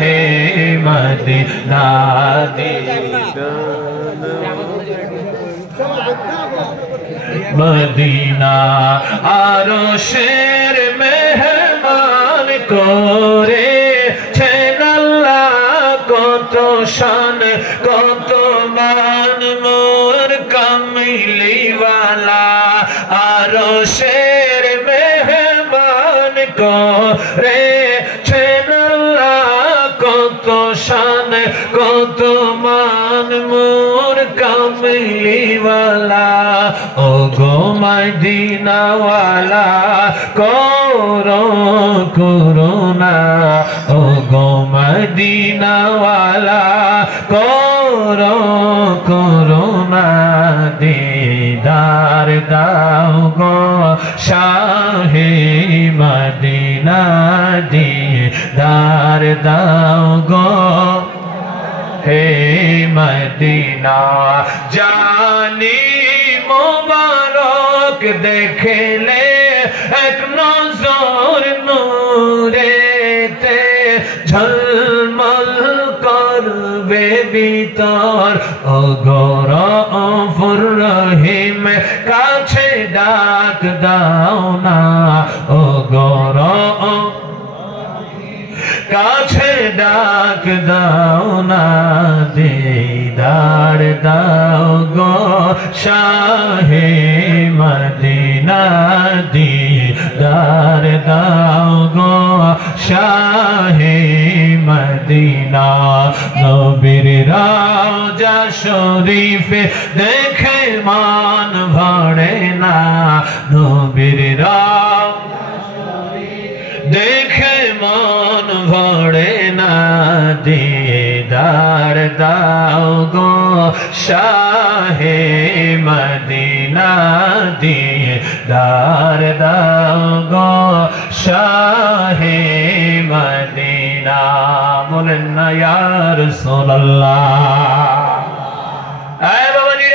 है Medina Medina आरोशेर मेहमान करे छेन अल्लाह कत शान कत मान मोर कमली वाला आरोशेर मेहमान करे छेन कत शान कत मान मोर कमली वाला ओ गो मदीना वाला करो करुणा ओ गो मदीना वाला करो करुणा दीदार दाओ गो शाहे मदीना दीदार दाओ गो हे मदीना जानी मुबारक देखे ले एक नजर नूरेते झलमल करबे भीतर अगर अफुर रहीम काछे डाक दाओ ना अगर काछे डाक दाओ ना दीदार दाओ गो शाहे मदीना दीदार दाओ गो शाहे मदीना नबीर रोजा शरीफ देखे मान भरे ना नबीर देखे मान भरे ना दीदार दाओ गो शाहे मदीना दीदार दाओ गो शाहे मदीना बोलें ना या रसूलल्लाह ऐ बाबा जी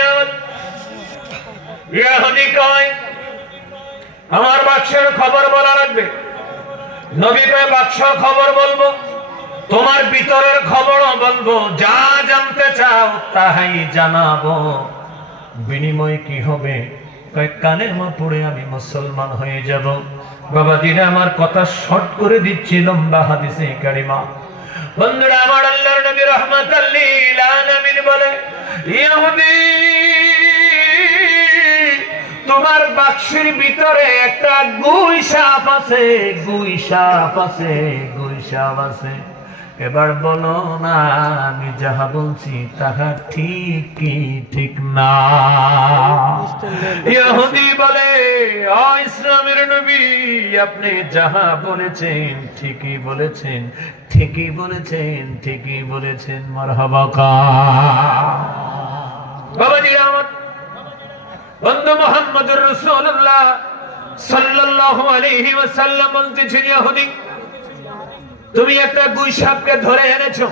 यहुदी कয় আমার বাক্সের খবর বলা রাখবে नबी पे बादशाह खबर बोलबो तुम्हार भीतरेर खबरও बोलबो जा जानते चाও তাই জানাবো বিনিময় কি হবে কয় কালেমা পড়ে আমি মুসলমান হয়ে যাব বাবা দিরা আমার কথা শর্ট করে দিচ্ছি লম্বা হাদিসে কারিমা বন্ধুরা আমার আল্লাহর নবী রাহমাতাল লিল আলামিন বলে ইহুদি তোমার বাক্সের ভিতরে একটা গুইসাপ আছে গুইসাপ আছে গুইসাপ আছে এবার বলো না আমি যাহা বলছি তাহা ঠিক কি ঠিক না ইহুদি বলে ও ইসলামের নবী আপনি যাহা বলেছেন ঠিকই বলেছেন ঠিকই বলেছেন ঠিকই বলেছেন মারহাবা কা বাবাজি আমার বন্ধু মুহাম্মদুর রাসূলুল্লাহ সাল্লাল্লাহু আলাইহি ওয়াসাল্লাম বলতেছেন ইহুদি তুমি একটা গুইসাপকে ধরে এনেছো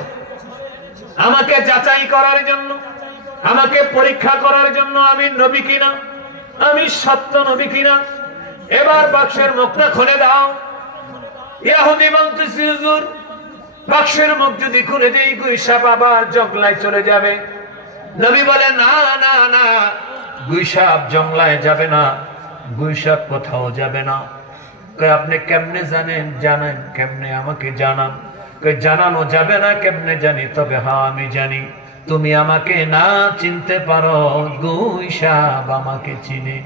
আমাকে যাচাই করার জন্য আমাকে পরীক্ষা করার জন্য আমি নবী কিনা আমি সত্য নবী কিনা এবার বাক্সের মুখটা খুলে দাও ইহুদি বলতেছে হুজুর বাক্সের মুখ যদি খুলে দেই গুইসাপ আবার জঙ্গলায় চলে যাবে নবী বলে না না না গুইসাপ জঙ্গলায় যাবে না গুইসাপ কোথাও যাবে না কয় আপনি কেমনে জানেন জানেন কেমনে আমাকে জানান কয় জানানো যাবে না কেমনে জানি তবে হ্যাঁ আমি জানি তুমি আমাকে না চিনতে পারো গুইসাপ আমাকে চিনে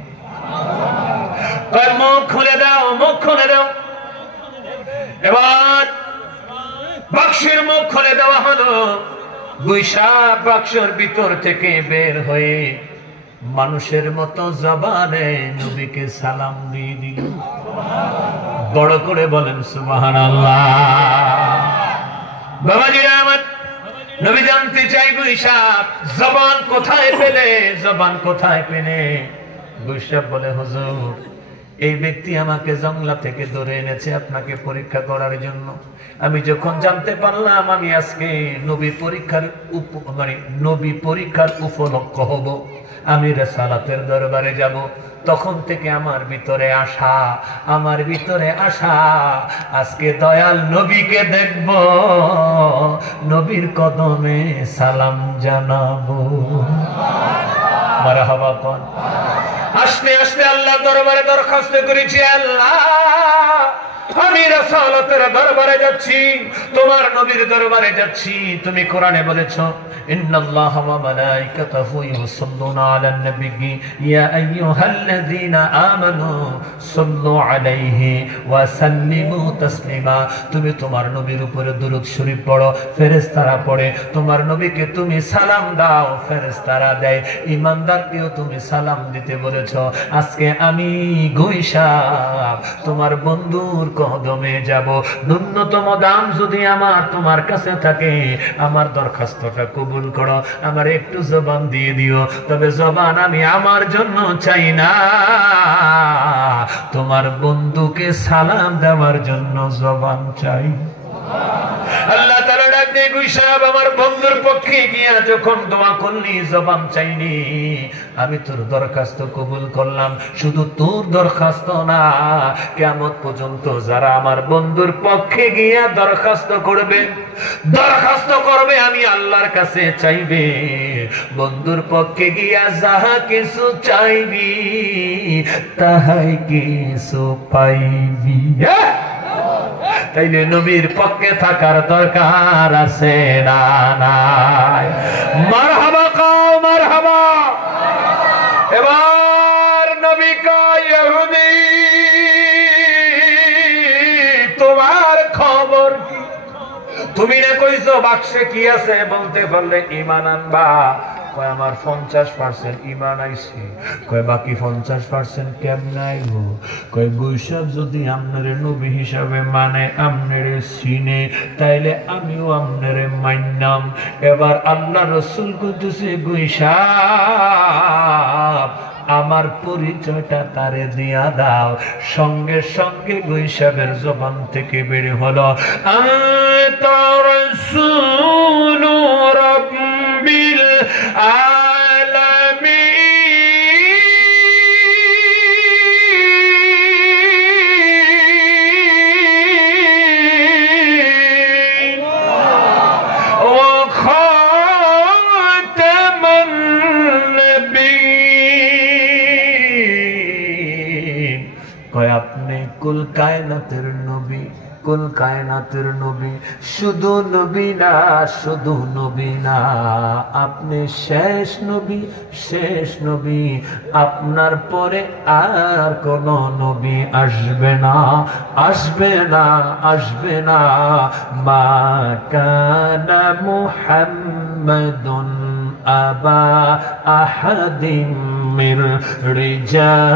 কয় মুখ খুলে দাও মুখ খুলে দাও এবার বাক্সের মুখ খুলে দেওয়া হলো গুইসাপ বাক্সের ভিতর থেকে বের হয়ে মানুষের মতো জবানে নবীকে সালাম দিয়ে দিল বড় করে বলেন সুবহানাল্লাহ বাবাজি আমার নবী জানতে চাই গুইসাপ জবান কোথায় পেলে জবান কোথায় পেলে গুইসাপ বলে হুজুর এই ব্যক্তি আমাকে জঙ্গলা থেকে ধরে এনেছে আপনাকে পরীক্ষা করার জন্য আমি যখন জানতে পারলাম আমি আজকে নবী পরীক্ষার উপলক্ষ হব আমি রিসালাতের দরবারে যাব। তখন থেকে আমার ভিতরে আশা আজকে দয়াল নবীকে দেখব, নবীর কদমে সালাম জানাবো। মারহাবা কোন। আস্তে আস্তে আল্লাহ দরবারে দরখাস্ত করেছি, আল্লাহ আমি রাসূলের দরবারে যাচ্ছি, তোমার নবীর দরবারে যাচ্ছি। তুমি কোরআনে বলেছো, ইন্নাল্লাহা ওয়া মালাইকাতাহু ইউসাল্লুনা আলান নবী ইয়া আইয়ুহাল্লাযীনা আমানু সাল্লু আলাইহি ওয়া সাল্লিমু তাসলিমা। তুমি তোমার নবীর উপরে দুরূদ শরীফ পড়ো, ফেরেশতারা পড়ে। তোমার নবীকে তুমি সালাম দাও, ফেরেশতারা দেয়। ঈমানদারকেও তুমি সালাম দিতে বলেছো। আজকে আমি গুইসাব তোমার বন্ধুর কদমে যাব। ন্যূনতম দাম যদি আমার তোমার কাছে থাকে, আমার দরখাস্তটা কবুল করো। আমার একটু জবান দিয়ে দিও, তবে জবান আমি আমার জন্য চাই না, তোমার বন্ধুকে সালাম দেওয়ার জন্য জবান চাই। আল্লাহ তাআলা ডাক দিয়ে গুইসাব আমার বন্ধুর পক্ষে গিয়া যখন দোয়া করলি, জবান চাইনি, আমি তোর দরখাস্ত কবুল করলাম। শুধু তোর দরখাস্ত না, কিয়ামত পর্যন্ত যারা আমার বন্ধুর পক্ষে গিয়া দরখাস্ত করবে আমি আল্লাহর কাছে চাইবে, বন্ধুর পক্ষে গিয়া যাহা কিছু চাইবি তাহাই কিছু পাইবি। তাইলে নবীর পক্ষে থাকার দরকার আছে না নাই? মারহাবা কাও মারহাবা। এবার নবী কয়, ইহুদি তোমার খবর কি? তুমি না কইছো বাক্সে কি আছে, বলতে পারলে ঈমান আনবা। কয় আমার 50% ঈমান আইছে। কয় বাকি 50% কেমনে আইবো? কয় গুইসাব যদি আপনারে নবী হিসাবে মানে, আপনারে চিনে, তাইলে আমিও আপনারে মানলাম। এবার আল্লাহ রাসূল কইতেছে, গুইসাব আমার পরিচয়টা তারে দিয়া দাও। সঙ্গে সঙ্গে গুইসাবের জবান থেকে বের হলো, আতা রাসূলু রাব্বিল আলামিন ওয়া খাতামান নবিয়্যিন। কয় আপনি কুল কায়নাতের নবী, কুল কায়নাতের নবী। শুধু নবী না, শুধু নবী না, আপনি শেষ নবী, শেষ নবী। আপনার পরে আর কোন নবী আসবে না, আসবে না, আসবে না। মা কানা মুহাম্মাদুন আবা আহাদিম মির রিজাল